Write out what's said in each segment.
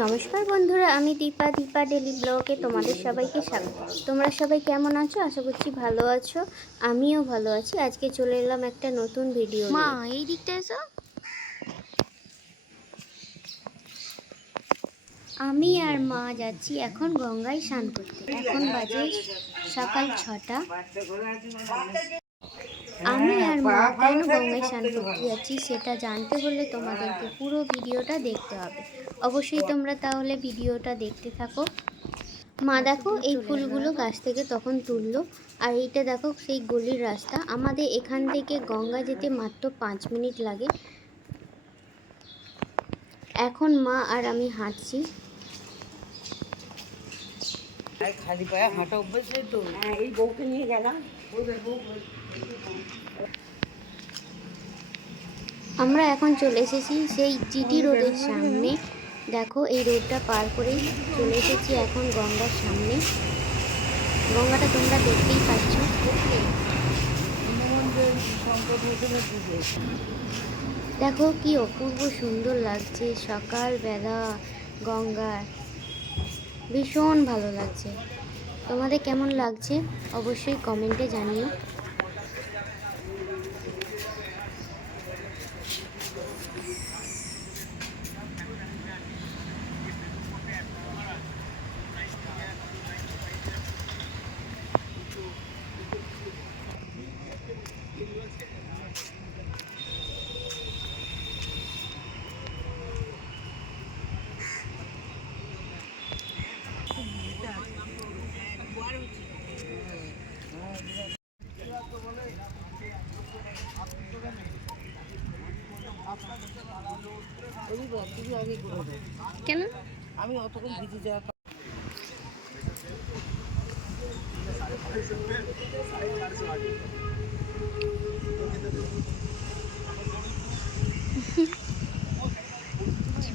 নমস্কার বন্ধুরা, আমি দীপা ডেলি ব্লগে তোমাদের সবাইকে স্বাগত। তোমরা সবাই কেমন আছো? আশা করছি ভালো আছো। আমিও ভালো আছি। আজকে চলে এলাম একটা নতুন ভিডিও নিয়ে। মা এই দিকটা এসো। আমি আর মা যাচ্ছি এখন গঙ্গায় স্নান করতে। এখন বাজে সকাল 6টা। আমি আর মা কেন গঙ্গায় স্নান করতে যাচ্ছি সেটা জানতে হলে তোমাদেরকে পুরো ভিডিওটা দেখতে হবে। অবশ্যই তোমরা তাহলে ভিডিওটা দেখতে থাকো। মা দেখো এই ফুলগুলো গাছ থেকে তখন তুললো, আর এইটা দেখো সেই গলির রাস্তা। আমাদের এখান থেকে গঙ্গা যেতে মাত্র 5 মিনিট লাগে। এখন মা আর আমি হাঁটছি। খালি পায়ে হাঁটা অভ্যাস নেই তো। এই বউকে নিয়ে গেলাম। আমরা এখন চলে এসেছি সেই জিটি রোডের সামনে। দেখো এই রোডটা পার করেই চলে এসেছি এখন গঙ্গার সামনে। গঙ্গাটা তোমরা দেখতেই পাচ্ছ। দেখো কি অপূর্ব সুন্দর লাগছে সকালবেলা গঙ্গার, ভীষণ ভালো লাগছে। তোমাদের কেমন লাগছে অবশ্যই কমেন্টে জানিও। কেন আমি অতক্ষণ ভিজে যাওয়া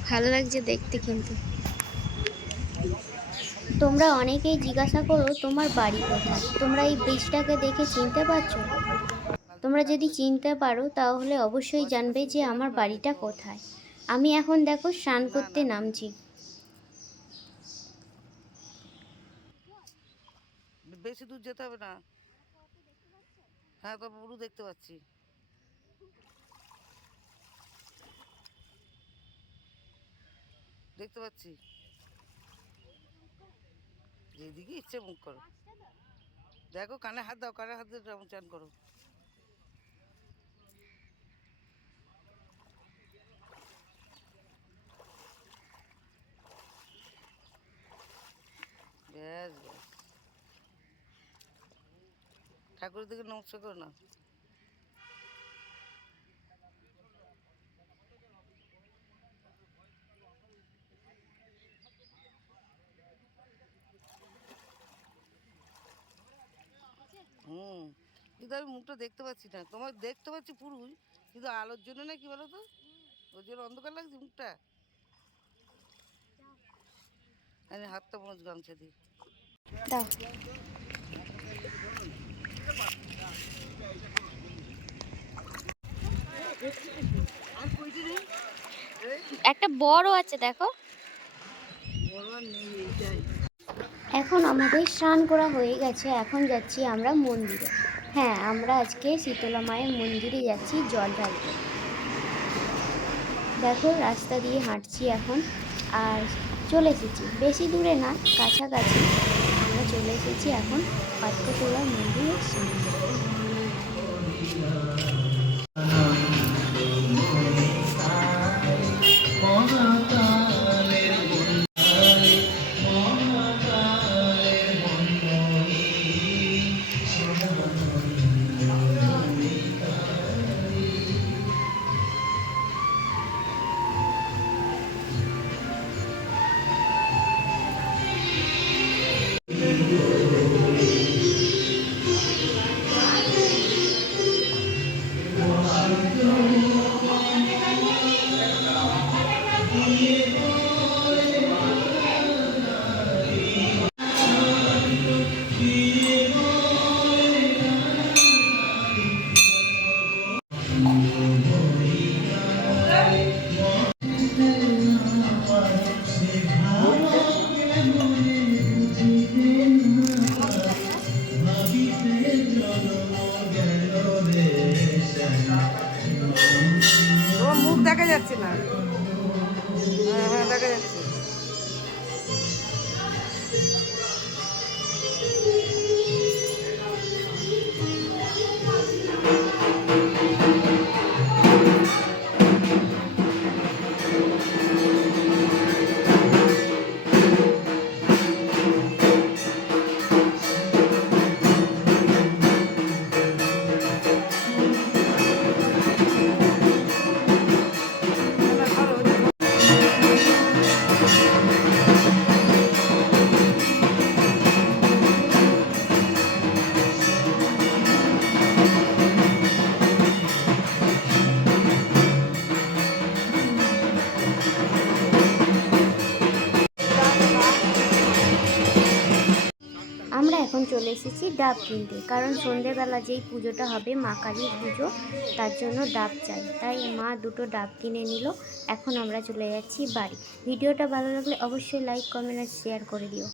ভালো লাগছে দেখতে। কিন্তু তোমরা অনেকেই জিজ্ঞাসা করো তোমার বাড়ি কোথায়। তোমরা এই ব্রিজটাকে দেখে চিনতে পারছো? তোমরা যদি চিনতে পারো তাহলে অবশ্যই জানবে যে আমার বাড়িটা কোথায়। আমি এখন দেখো স্নান করতে নামছি। বেশি দূর যেতে হবে না। হ্যাঁ, তো পুরো দেখতে পাচ্ছি। দেখতে পাচ্ছি যেদিকে ইচ্ছে মুখ করো। দেখো কানে হাত দাও, কানে হাত দিয়ে চান করো। ব্যাস ব্যাস, ঠাকুরের দিকে নমস্কার করো না। কিন্তু আমি মুখটা দেখতে পাচ্ছি না। তোমার দেখতে পাচ্ছি পুরোই, কিন্তু আলোর জন্য না, কি বলো তো, ওই জন্য অন্ধকার লাগছে মুখটা। আমি হাতটা মোজ গামছা দিই। দাও। একটা বড় আছে দেখো। এখন আমাদের স্নান করা হয়ে গেছে। এখন যাচ্ছি আমরা মন্দিরে। হ্যাঁ, আমরা আজকে শীতলা মায়ের মন্দিরে যাচ্ছি জল ঢালতে। দেখো রাস্তা দিয়ে হাঁটছি এখন, আর চলে এসেছি বেশি দূরে না, কাছাকাছি। আমরা চলে এসেছি এখন পাটকতলা মন্দিরের সামনে। দেখা যাচ্ছে। আমরা এখন চলে এসেছি ডাব কিনতে, কারণ সন্ধেবেলা যেই পুজোটা হবে মা কালীর পুজো, তার জন্য ডাব চাই। তাই মা দুটো ডাব কিনে নিল। এখন আমরা চলে যাচ্ছি বাড়ি। ভিডিওটা ভালো লাগলে অবশ্যই লাইক, কমেন্ট আর শেয়ার করে দিও।